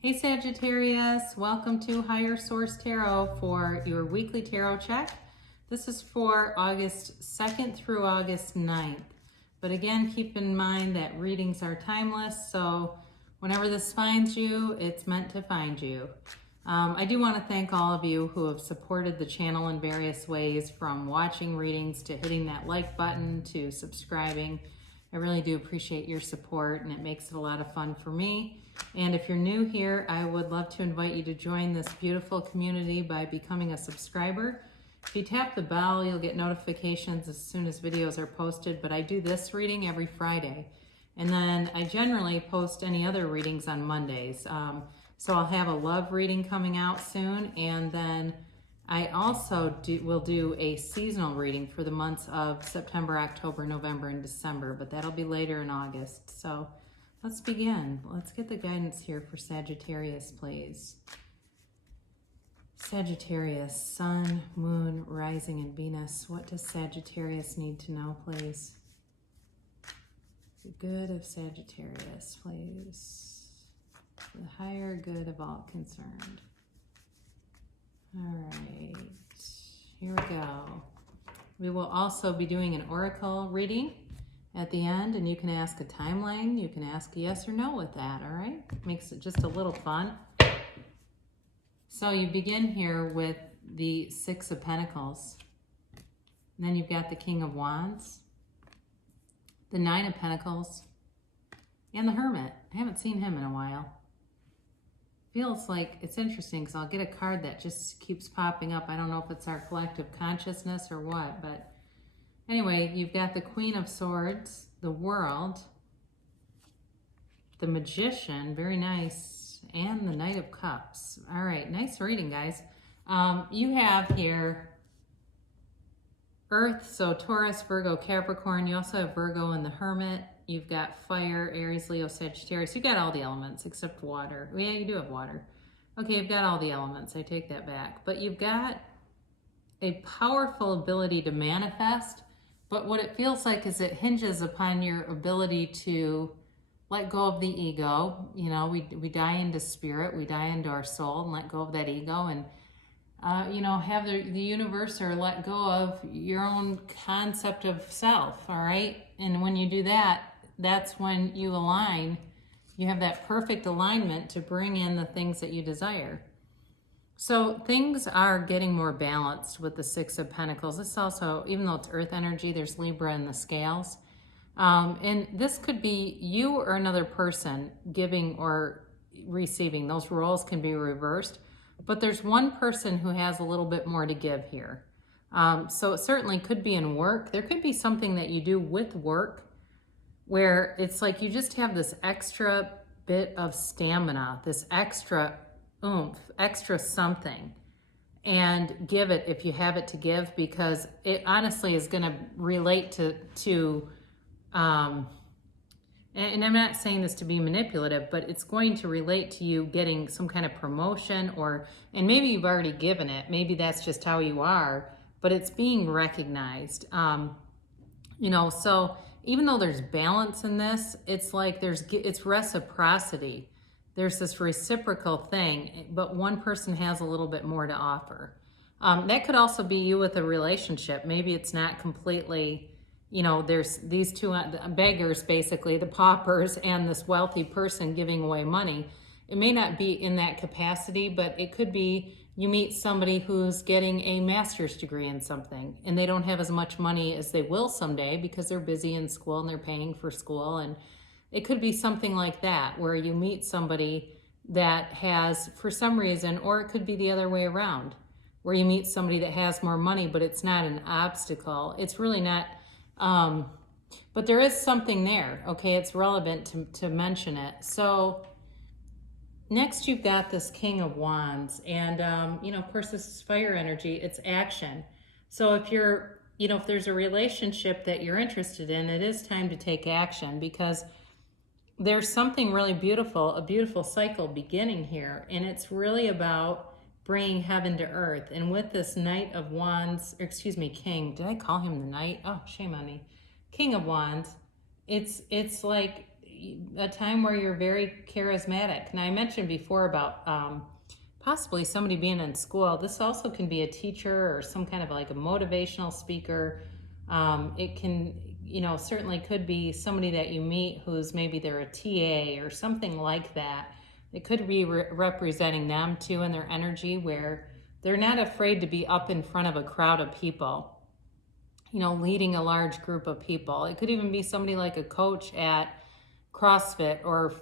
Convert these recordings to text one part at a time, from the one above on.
Hey Sagittarius, welcome to Higher Source Tarot for your weekly tarot check. This is for August 2nd through August 9th. But again, keep in mind that readings are timeless, so whenever this finds you, it's meant to find you. I do want to thank all of you who have supported the channel in various ways, from watching readings to hitting that like button to subscribing. I really do appreciate your support, and it makes it a lot of fun for me. And if you're new here, I would love to invite you to join this beautiful community by becoming a subscriber. If you tap the bell, you'll get notifications as soon as videos are posted, but I do this reading every Friday. And then I generally post any other readings on Mondays. So I'll have a love reading coming out soon, and then I also will do a seasonal reading for the months of September, October, November, and December, but that'll be later in August. So let's begin. Let's get the guidance here for Sagittarius, please. Sagittarius, Sun, Moon, Rising, and Venus. What does Sagittarius need to know, please? The good of Sagittarius, please. For the higher good of all concerned. All right, here we go. We will also be doing an oracle reading at the end, and you can ask a timeline. You can ask a yes or no with that, all right? Makes it just a little fun. So you begin here with the Six of Pentacles. And then you've got the King of Wands, the Nine of Pentacles, and the Hermit. I haven't seen him in a while. Feels like it's interesting because I'll get a card that just keeps popping up. I don't know if it's our collective consciousness or what, but anyway, you've got the Queen of Swords, the World, the Magician, very nice, and the Knight of Cups. All right, nice reading, guys. You have here Earth, so Taurus, Virgo, Capricorn. You also have Virgo and the Hermit. You've got fire, Aries, Leo, Sagittarius. You've got all the elements except water. Yeah, you do have water. Okay, you've got all the elements. I take that back. But you've got a powerful ability to manifest. But what it feels like is it hinges upon your ability to let go of the ego. You know, we die into spirit. We die into our soul and let go of that ego. And you know, have the universe, or let go of your own concept of self, all right? And when you do that, that's when you align. You have that perfect alignment to bring in the things that you desire. So things are getting more balanced with the Six of Pentacles. This also, even though it's earth energy, there's Libra in the scales. And this could be you or another person giving or receiving. Those roles can be reversed. But there's one person who has a little bit more to give here. So it certainly could be in work. There could be something that you do with work where it's like you just have this extra bit of stamina, this extra oomph, extra something, and give it if you have it to give, because it honestly is going to relate to and I'm not saying this to be manipulative, but it's going to relate to you getting some kind of promotion, and maybe you've already given it. Maybe that's just how you are, but it's being recognized. You know, so even though there's balance in this, it's like it's reciprocity. There's this reciprocal thing, but one person has a little bit more to offer. That could also be you with a relationship. Maybe it's not completely, you know, there's these two beggars, basically, the paupers and this wealthy person giving away money. It may not be in that capacity, but it could be you meet somebody who's getting a master's degree in something, and they don't have as much money as they will someday because they're busy in school and they're paying for school. And it could be something like that, where you meet somebody that has, for some reason, or it could be the other way around, where you meet somebody that has more money, but it's not an obstacle. It's really not. But there is something there, okay? It's relevant to mention it. So next you've got this King of Wands, and you know, of course, this is fire energy. It's action. So if you're, you know, if there's a relationship that you're interested in, it is time to take action, because there's something really beautiful, a beautiful cycle beginning here, and it's really about bringing heaven to earth. And with this Knight of Wands, or excuse me, King, did I call him the Knight? Oh, shame on me. King of Wands, it's like a time where you're very charismatic. Now, I mentioned before about possibly somebody being in school. This also can be a teacher or some kind of like a motivational speaker. It can, certainly could be somebody that you meet who's maybe they're a TA or something like that. It could be representing them too in their energy, where they're not afraid to be up in front of a crowd of people, leading a large group of people. It could even be somebody like a coach at CrossFit or,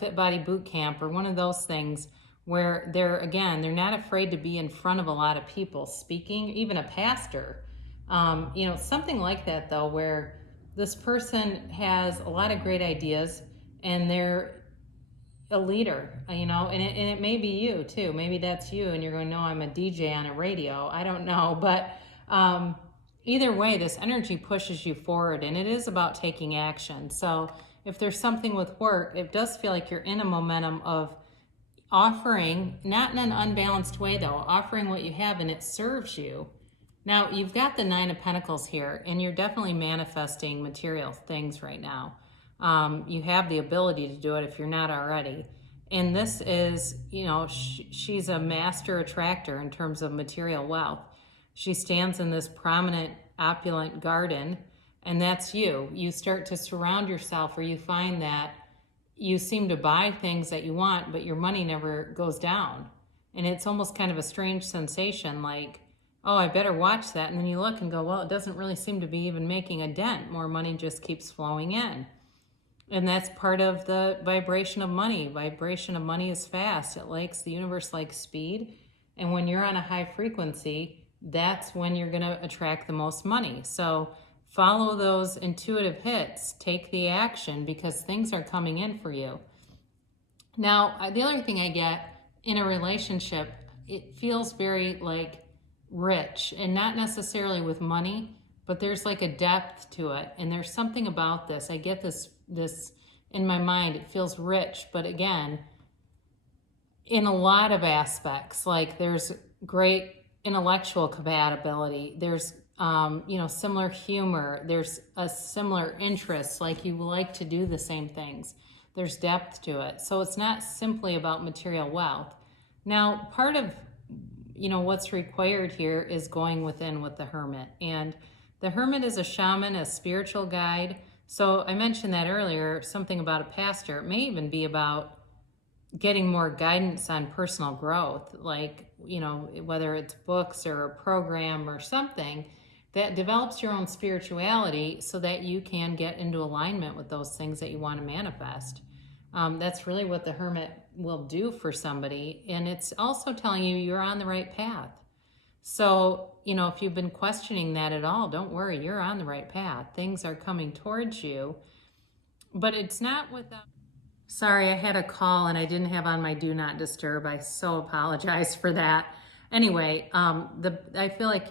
Fit Body Boot Camp or one of those things, where they're not afraid to be in front of a lot of people speaking, even a pastor. Something like that though, where this person has a lot of great ideas and they're a leader, and it may be you too. Maybe that's you and you're going, no, I'm a DJ on a radio. I don't know. But either way, this energy pushes you forward, and it is about taking action. So if there's something with work, it does feel like you're in a momentum of offering, not in an unbalanced way though, offering what you have and it serves you. Now, you've got the Nine of Pentacles here, and you're definitely manifesting material things right now. You have the ability to do it if you're not already. And this is, she's a master attractor in terms of material wealth. She stands in this prominent, opulent garden, and that's you. You start to surround yourself, or you find that you seem to buy things that you want, but your money never goes down. And it's almost kind of a strange sensation, like, oh, I better watch that. And then you look and go, well, it doesn't really seem to be even making a dent. More money just keeps flowing in. And that's part of the vibration of money. Vibration of money is fast. The universe likes speed. And when you're on a high frequency, that's when you're going to attract the most money. So follow those intuitive hits. Take the action, because things are coming in for you. Now, the other thing I get in a relationship, it feels very rich, and not necessarily with money, but there's like a depth to it. And there's something about this. I get this in my mind. It feels rich, but again, in a lot of aspects, there's great intellectual compatibility. There's, similar humor. There's a similar interest, you like to do the same things. There's depth to it. So it's not simply about material wealth. Now, part of, what's required here is going within with the Hermit. And the Hermit is a shaman, a spiritual guide. So I mentioned that earlier, something about a pastor. It may even be about getting more guidance on personal growth, whether it's books or a program or something that develops your own spirituality so that you can get into alignment with those things that you want to manifest. That's really what the Hermit will do for somebody. And it's also telling you you're on the right path. So, if you've been questioning that at all, don't worry, you're on the right path. Things are coming towards you, but it's not without... Sorry, I had a call and I didn't have on my do not disturb. I so apologize for that. Anyway, I feel like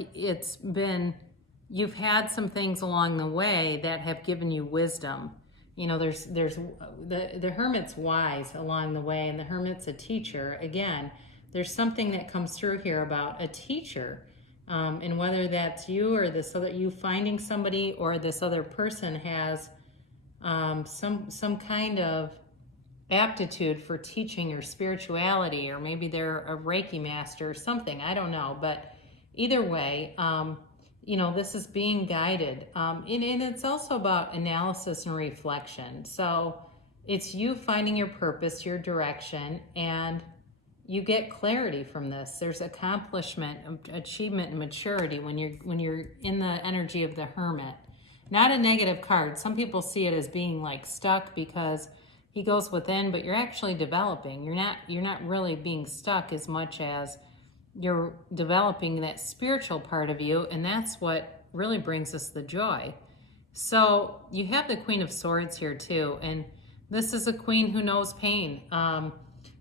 you've had some things along the way that have given you wisdom. There's the Hermit's wise along the way, and the Hermit's a teacher. Again, there's something that comes through here about a teacher, and whether that's you or you finding somebody, or this other person has some kind of aptitude for teaching your spirituality, or maybe they're a Reiki master or something. I don't know, but either way, this is being guided. And it's also about analysis and reflection. So it's you finding your purpose, your direction, and you get clarity from this. There's accomplishment, achievement, and maturity when you're in the energy of the Hermit. Not a negative card. Some people see it as being stuck because he goes within, but you're actually developing. You're not really being stuck as much as you're developing that spiritual part of you, and that's what really brings us the joy. So you have the Queen of Swords here too, and this is a queen who knows pain.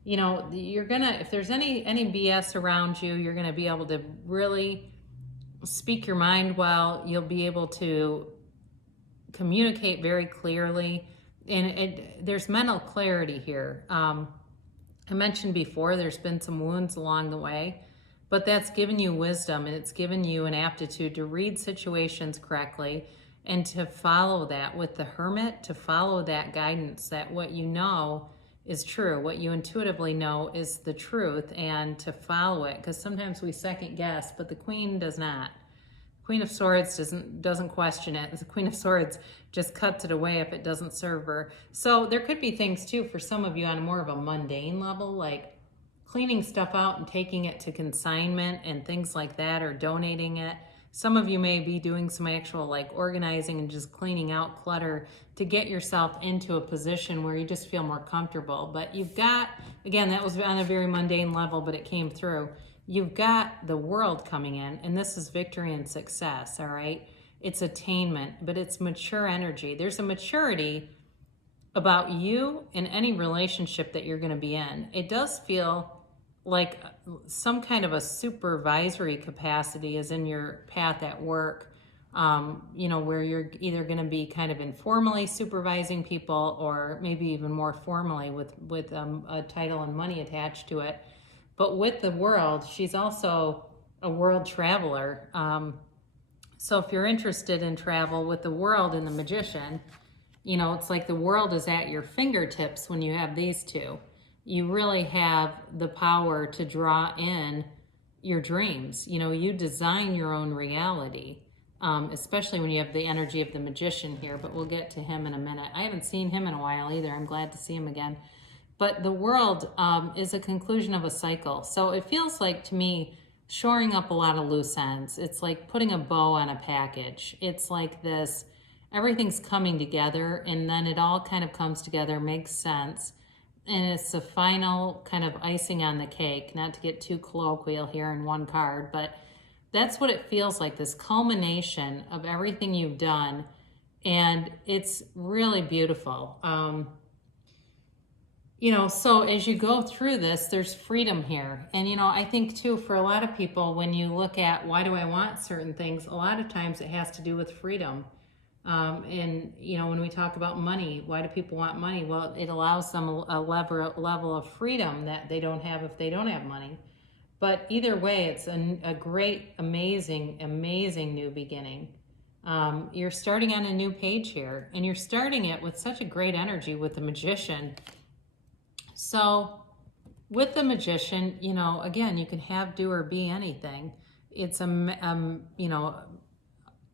You're gonna, if there's any BS around you, you're gonna be able to really speak your mind well. You'll be able to communicate very clearly, and there's mental clarity here. I mentioned before, there's been some wounds along the way, but that's given you wisdom, and it's given you an aptitude to read situations correctly and to follow that with the Hermit, to follow that guidance, that what you know is true, what you intuitively know is the truth, and to follow it, because sometimes we second guess, but the Queen does not. Queen of Swords doesn't question it. The Queen of Swords just cuts it away if it doesn't serve her. So there could be things too for some of you on more of a mundane level, like cleaning stuff out and taking it to consignment and things like that, or donating it. Some of you may be doing some actual like organizing and just cleaning out clutter to get yourself into a position where you just feel more comfortable. But you've got, again, that was on a very mundane level, but it came through. You've got the World coming in, and this is victory and success, all right? It's attainment, but it's mature energy. There's a maturity about you in any relationship that you're going to be in. It does feel like some kind of a supervisory capacity is in your path at work, you know, where you're either going to be kind of informally supervising people, or maybe even more formally with a title and money attached to it. But with the World, she's also a world traveler. So if you're interested in travel with the World and the Magician, you know, it's like the world is at your fingertips when you have these two. You really have the power to draw in your dreams. You know, you design your own reality, especially when you have the energy of the Magician here, but we'll get to him in a minute. I haven't seen him in a while either. I'm glad to see him again. But the World is a conclusion of a cycle. So it feels like, to me, shoring up a lot of loose ends. It's like putting a bow on a package. It's like this, everything's coming together, and then it all kind of comes together, makes sense. And it's the final kind of icing on the cake, not to get too colloquial here in one card, but that's what it feels like, this culmination of everything you've done. And it's really beautiful. You know, so as you go through this, there's freedom here. And, you know, I think too, for a lot of people, when you look at why do I want certain things, a lot of times it has to do with freedom. And, you know, when we talk about money, why do people want money? Well, it allows them a level of freedom that they don't have if they don't have money. But either way, it's a great, amazing, amazing new beginning. You're starting on a new page here, and you're starting it with such a great energy with the Magician. So with the Magician, you know, again, you can have, do, or be anything. It's you know,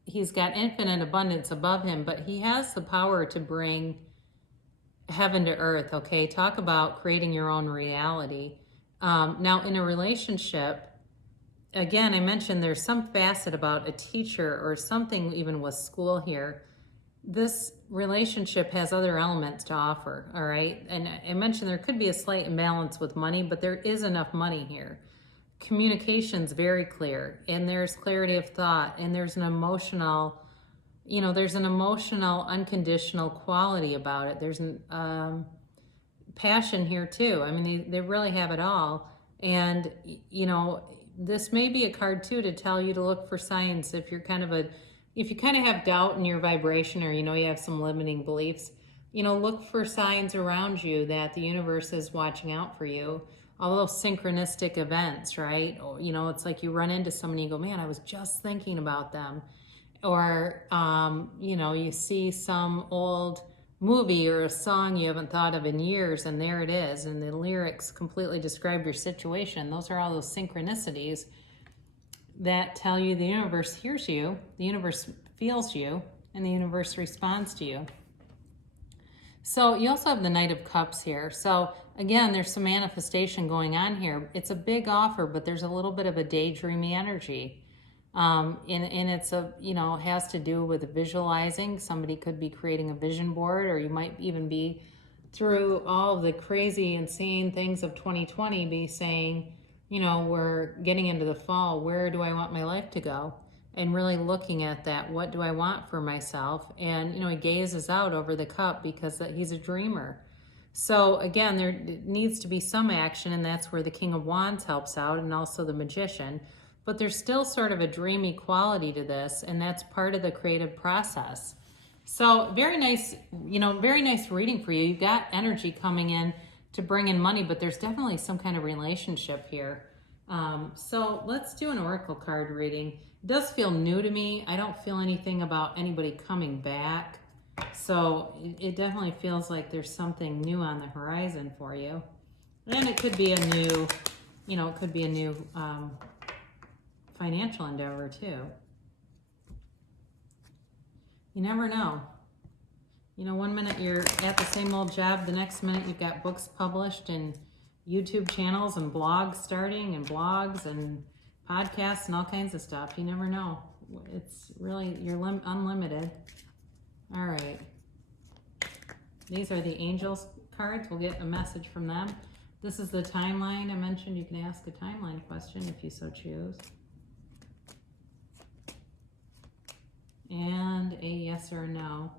he's got infinite abundance above him, but he has the power to bring heaven to earth, okay? Talk about creating your own reality. Now, in a relationship, again, I mentioned there's some facet about a teacher or something even with school here. This relationship has other elements to offer, all right? And I mentioned there could be a slight imbalance with money, but there is enough money here. Communication's very clear, and there's clarity of thought, and there's an emotional, you know, there's an emotional, unconditional quality about it. There's an passion here too. I mean, they really have it all. And, you know, this may be a card too to tell you to look for signs if you're if you kind of have doubt in your vibration, or, you know, you have some limiting beliefs, you know, look for signs around you that the universe is watching out for you. All those synchronistic events, right? You know, it's like you run into someone and you go, man, I was just thinking about them. Or, you know, you see some old movie or a song you haven't thought of in years, and there it is, and the lyrics completely describe your situation. Those are all those synchronicities that tell you the universe hears you, the universe feels you, and the universe responds to you. So you also have the Knight of Cups here. So again, there's some manifestation going on here. It's a big offer, but there's a little bit of a daydreamy energy. And it's you know, has to do with visualizing. Somebody could be creating a vision board, or you might even be, through all of the crazy, insane things of 2020, be saying, you know, we're getting into the fall. Where do I want my life to go? And really looking at that. What do I want for myself? And, you know, he gazes out over the cup because he's a dreamer. So again, there needs to be some action, and that's where the King of Wands helps out, and also the Magician. But there's still sort of a dreamy quality to this, and that's part of the creative process. So very nice, you know, very nice reading for you. You've got energy coming in to bring in money, but there's definitely some kind of relationship here. So let's do an oracle card reading. It does feel new to me. I don't feel anything about anybody coming back. So it definitely feels like there's something new on the horizon for you. And it could be a new, it could be a new financial endeavor too. You never know. One minute you're at the same old job, the next minute you've got books published and YouTube channels and blogs starting and blogs and podcasts and all kinds of stuff. You never know. It's really, you're unlimited. All right. These are the angels cards. We'll get a message from them. This is the timeline I mentioned. You can ask a timeline question if you so choose. And a yes or a no.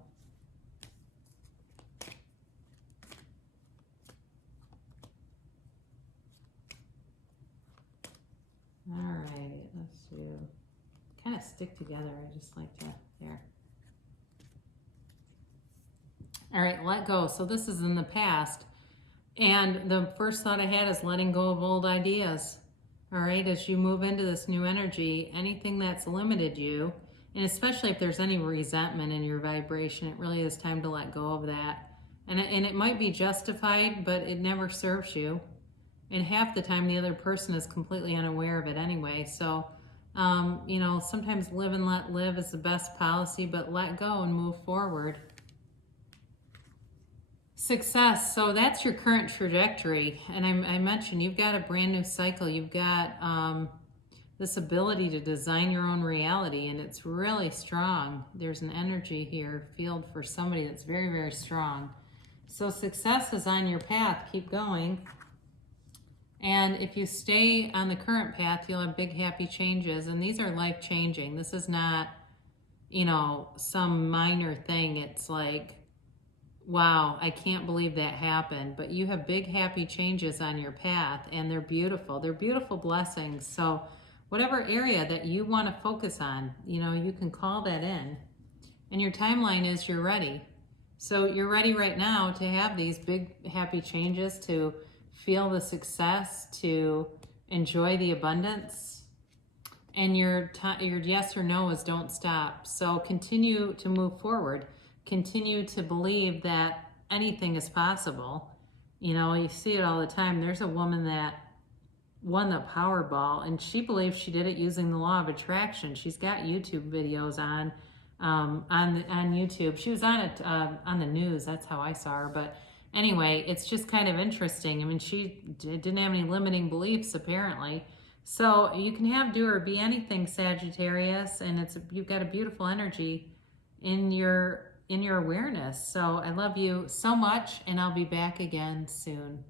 All right, let's do, kind of stick together. I just like to, there. All right, let go. So this is in the past. And the first thought I had is letting go of old ideas. All right, as you move into this new energy, anything that's limited you, and especially if there's any resentment in your vibration, it really is time to let go of that. And it might be justified, but it never serves you. And half the time the other person is completely unaware of it anyway. So, sometimes live and let live is the best policy, but let go and move forward. Success. So that's your current trajectory. And I mentioned you've got a brand new cycle. You've got this ability to design your own reality, and it's really strong. There's an energy here, field for somebody that's very, very strong. So success is on your path. Keep going. And if you stay on the current path, you'll have big, happy changes. And these are life-changing. This is not, some minor thing. It's like, wow, I can't believe that happened. But you have big, happy changes on your path, and they're beautiful. They're beautiful blessings. So whatever area that you want to focus on, you can call that in. And your timeline is you're ready. So you're ready right now to have these big, happy changes, to feel the success, to enjoy the abundance. And your yes or no is don't stop. So continue to move forward. Continue to believe that anything is possible. You see it all the time. There's a woman that won the Powerball, and she believes she did it using the law of attraction. She's got YouTube videos on YouTube. She was on it on the news. That's how I saw her. But anyway, it's just kind of interesting. I mean, she didn't have any limiting beliefs, apparently. So you can do or be anything, Sagittarius, and you've got a beautiful energy in your awareness. So I love you so much, and I'll be back again soon.